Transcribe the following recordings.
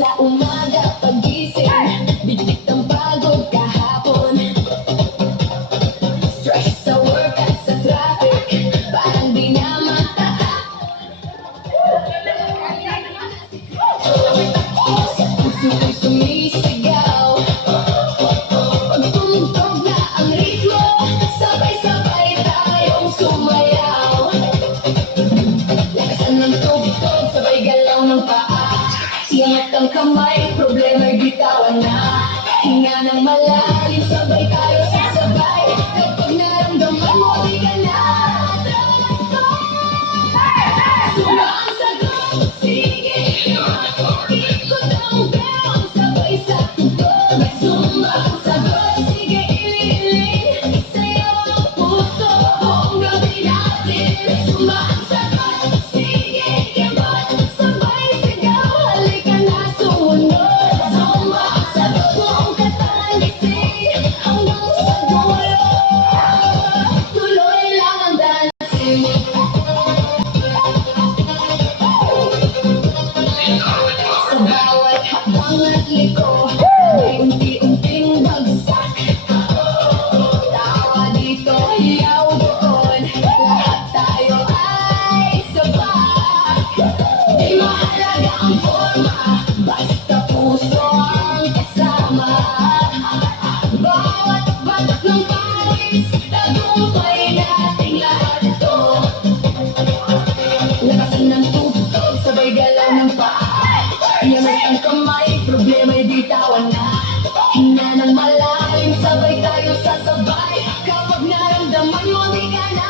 Sa umaga pagising, bitik ng pagod kahapon. Stress sa work at sa traffic, parang di na matahapon. Sa puso ko'y sumisigaw, pag tumugtog na ang ritmo, sabay-sabay tayong sumayaw. Lakasan ng tugtog, sabay galaw ng paa. Ingat ang kamay, problema'y bitawan na. Hinga ng malalim, sabay tayo sasabay. Kapag naramdaman mo, di ka na atras. Suma ang sagot, sige, ikot ang bell, sabay sa tugtog. Suma ang sagot, sige, iling-iling, isayaw ang puso, buong gabi natin. Suma ang sagot, sige, kemot, sabay sigaw, halika na sumunod. Suma ang sagot, buong katawan gising, hanggang sa dulo. Tuloy lang ang dancing. Sa bawat hakbang at liko, may unti-unting bagsak. Tawa dito, hiyaw doon, lahat tayo ay sabak. Di mahalaga ang forma, basta puso ang kasama. Bawat batak ng pawis, tagumpay nating lahat ito. Lakasan ng tugtog, sabay galaw ng paa. Iangat ang kamay, problema'y bitawan na. Hinga ng malalim, sabay tayo sasabay. Kapag naramdaman mo, di ka na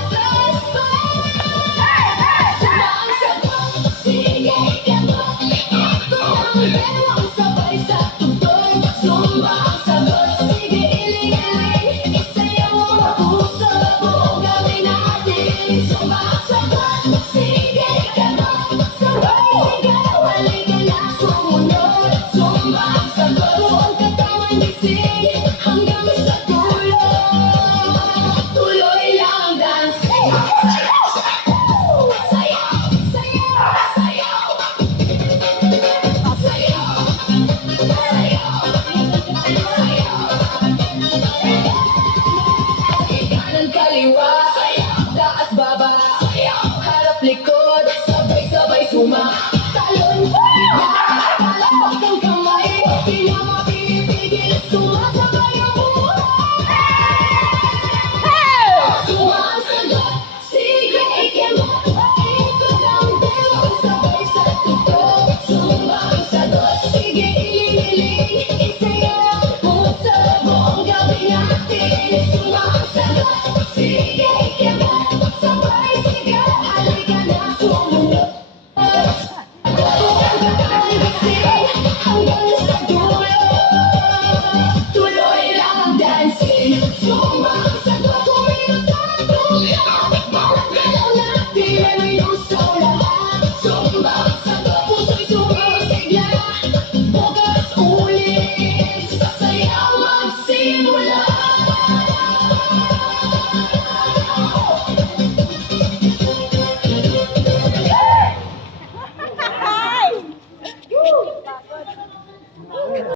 atras pa. Suma ang sagot, sige, kemot, ikot ang bell, sabay sa tugtog. Suma ang sagot, sige, iling-iling, isayaw ang puso, buong gabi natin. Suma ang sagot, sige, kemot, sabay sigaw, halika na sumunod. Suma ang sagot, buong katawan gising, hanggang sa dulo. Tuloy lang ang dancing. Sayaw, sayaw, sayaw. Sayaw, kanan kaliwa, taas baba, harap likod, sabay-sabay talon, palakpak ng kamay, di na mapipigil, sumasabay ang buhay. Suma ang sagot, sige, kemot, ikot ang bell, sabay sa tugtog. Suma ang sagot, sige, iling-iling, isayaw ang puso, buong gabi natin. Suma ang sagot, sige, kemot, sabay sigaw, halika na sumunod. Buong katawan gising, hanggang sa dulo. Tuloy lang ang dancing. Suma ang sagot, kumilos ang tugtog. Galaw natin ay may luso lahat. Suma ang sagot, puso'y sumisigla. Bukas ulit, sasayaw magsimula.